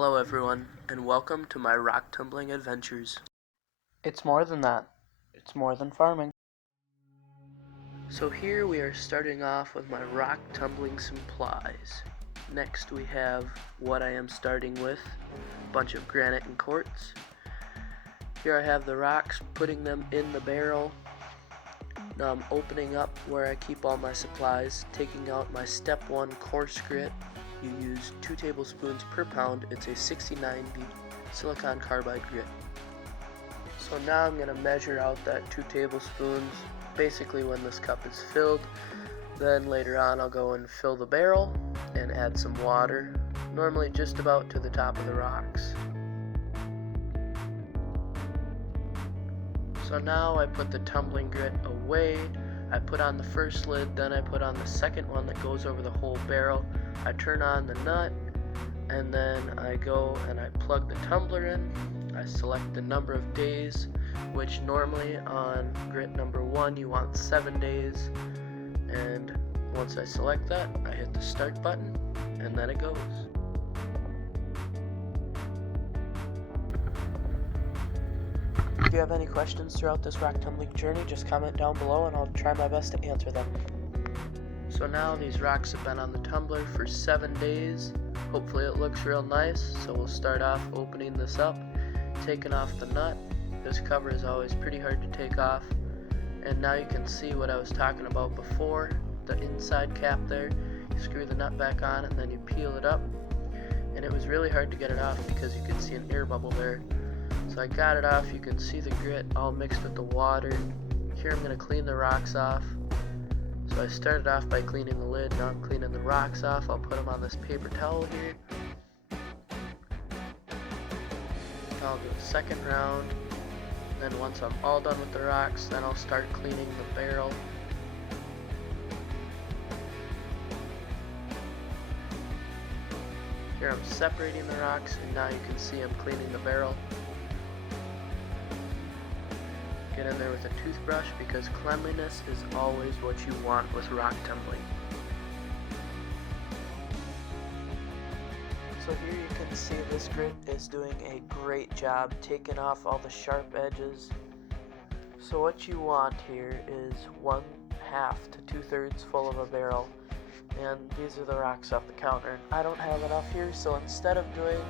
Hello everyone, and welcome to my rock tumbling adventures. It's more than that. It's more than farming. So here we are starting off with my rock tumbling supplies. Next we have what I am starting with, a bunch of granite and quartz. Here I have the rocks, putting them in the barrel. Now I'm opening up where I keep all my supplies, taking out my step 1 coarse grit. You use 2 tablespoons per pound. It's a 6090 silicon carbide grit. So now I'm going to measure out that 2 tablespoons basically when this cup is filled. Then later on I'll go and fill the barrel and add some water, normally just about to the top of the rocks. So now I put the tumbling grit away. I put on the first lid, then I put on the second one that goes over the whole barrel. I turn on the nut, and then I go and I plug the tumbler in. I select the number of days, which normally on grit number 1 you want 7 days. And once I select that, I hit the start button, and then it goes. If you have any questions throughout this rock tumbling journey, just comment down below and I'll try my best to answer them. So now these rocks have been on the tumbler for 7 days. Hopefully it looks real nice, so we'll start off opening this up, taking off the nut. This cover is always pretty hard to take off. And now you can see what I was talking about before, the inside cap there. You screw the nut back on and then you peel it up. And it was really hard to get it off because you could see an air bubble there. So I got it off. You can see the grit all mixed with the water. Here I'm going to clean the rocks off. So I started off by cleaning the lid, now I'm cleaning the rocks off. I'll put them on this paper towel here. I'll do the second round. Then once I'm all done with the rocks, then I'll start cleaning the barrel. Here I'm separating the rocks, and now you can see I'm cleaning the barrel. Get in there with a toothbrush because cleanliness is always what you want with rock tumbling. So here you can see this grit is doing a great job taking off all the sharp edges. So what you want here is 1/2 to 2/3 full of a barrel, and these are the rocks off the counter. I don't have enough here, so instead of doing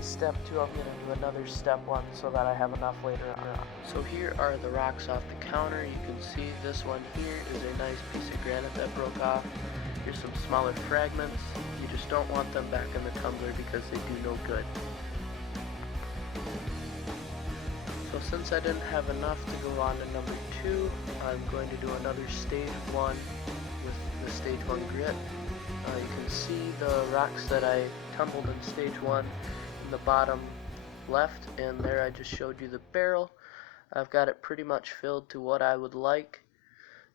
step 2, I'm going to do another step 1 so that I have enough later on. So here are the rocks off the counter. You can see this one here is a nice piece of granite that broke off. Here's some smaller fragments. You just don't want them back in the tumbler because they do no good. So since I didn't have enough to go on to number 2, I'm going to do another stage 1 with the stage 1 grit. You can see the rocks that I tumbled in stage 1 in the bottom left, and there I just showed you the barrel. I've got it pretty much filled to what I would like.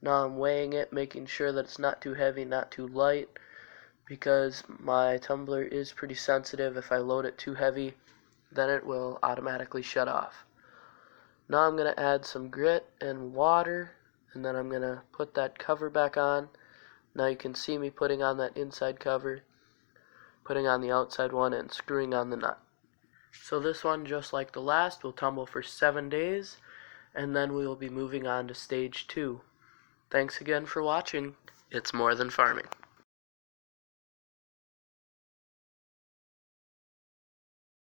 Now I'm weighing it, making sure that it's not too heavy, not too light, because my tumbler is pretty sensitive. If I load it too heavy, then it will automatically shut off. Now I'm going to add some grit and water, and then I'm going to put that cover back on. Now you can see me putting on that inside cover, putting on the outside one, and screwing on the nut. So this one, just like the last, will tumble for 7 days, and then we will be moving on to stage 2. Thanks again for watching. It's more than farming.